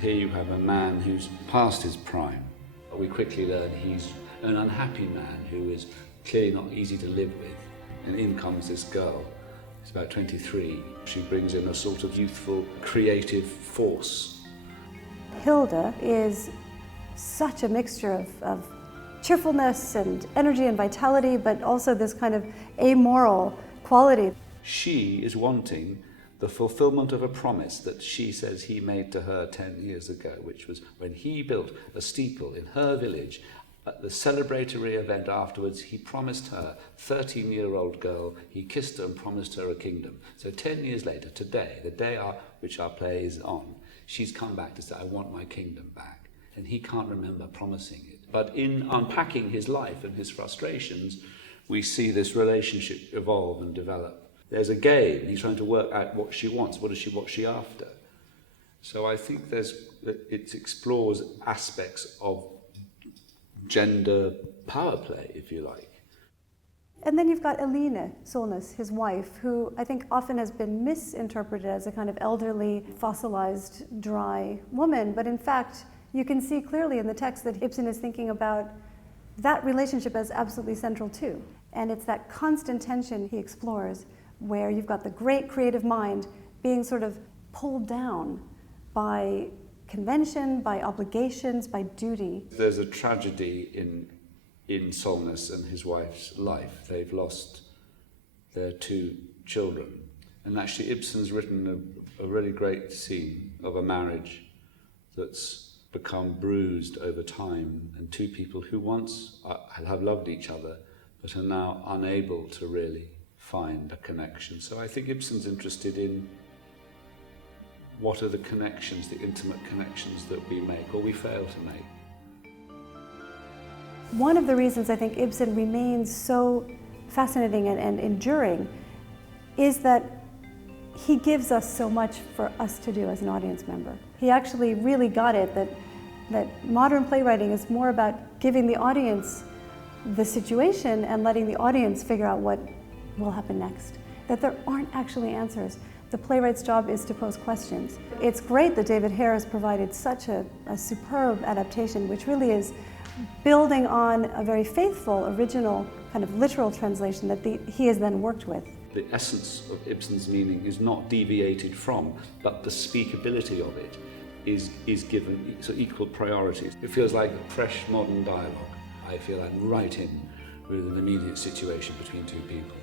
Here you have a man who's past his prime. We quickly learn he's an unhappy man who is clearly not easy to live with. And in comes this girl. She's about 23. She brings in a sort of youthful, creative force. Hilda is such a mixture of cheerfulness and energy and vitality, but also this kind of amoral quality. She is wanting the fulfillment of a promise that she says he made to her 10 years ago, which was when he built a steeple in her village. At the celebratory event afterwards, he promised her, 13-year-old girl, he kissed her and promised her a kingdom. So 10 years later, today, the day which our play is on, she's come back to say, I want my kingdom back. And he can't remember promising it. But in unpacking his life and his frustrations, we see this relationship evolve and develop. There's a game. He's trying to work out what she wants. What's she after? So I think it explores aspects of gender power play, if you like. And then you've got Eline Solness, his wife, who I think often has been misinterpreted as a kind of elderly, fossilized, dry woman. But in fact, you can see clearly in the text that Ibsen is thinking about that relationship as absolutely central too. And it's that constant tension he explores, where you've got the great creative mind being sort of pulled down by convention, by obligations, by duty. There's a tragedy in Solness and his wife's life. They've lost their 2 children. And actually Ibsen's written a really great scene of a marriage that's become bruised over time, and 2 people who once have loved each other but are now unable to really find a connection. So I think Ibsen's interested in what are the connections, the intimate connections that we make or we fail to make. One of the reasons I think Ibsen remains so fascinating and enduring is that he gives us so much for us to do as an audience member. He actually really got it that modern playwriting is more about giving the audience the situation and letting the audience figure out what will happen next. That there aren't actually answers. The playwright's job is to pose questions. It's great that David Hare has provided such a superb adaptation, which really is building on a very faithful, original, kind of literal translation that he has then worked with. The essence of Ibsen's meaning is not deviated from, but the speakability of it is given equal priority. It feels like a fresh modern dialogue. I feel I'm right in with an immediate situation between 2 people.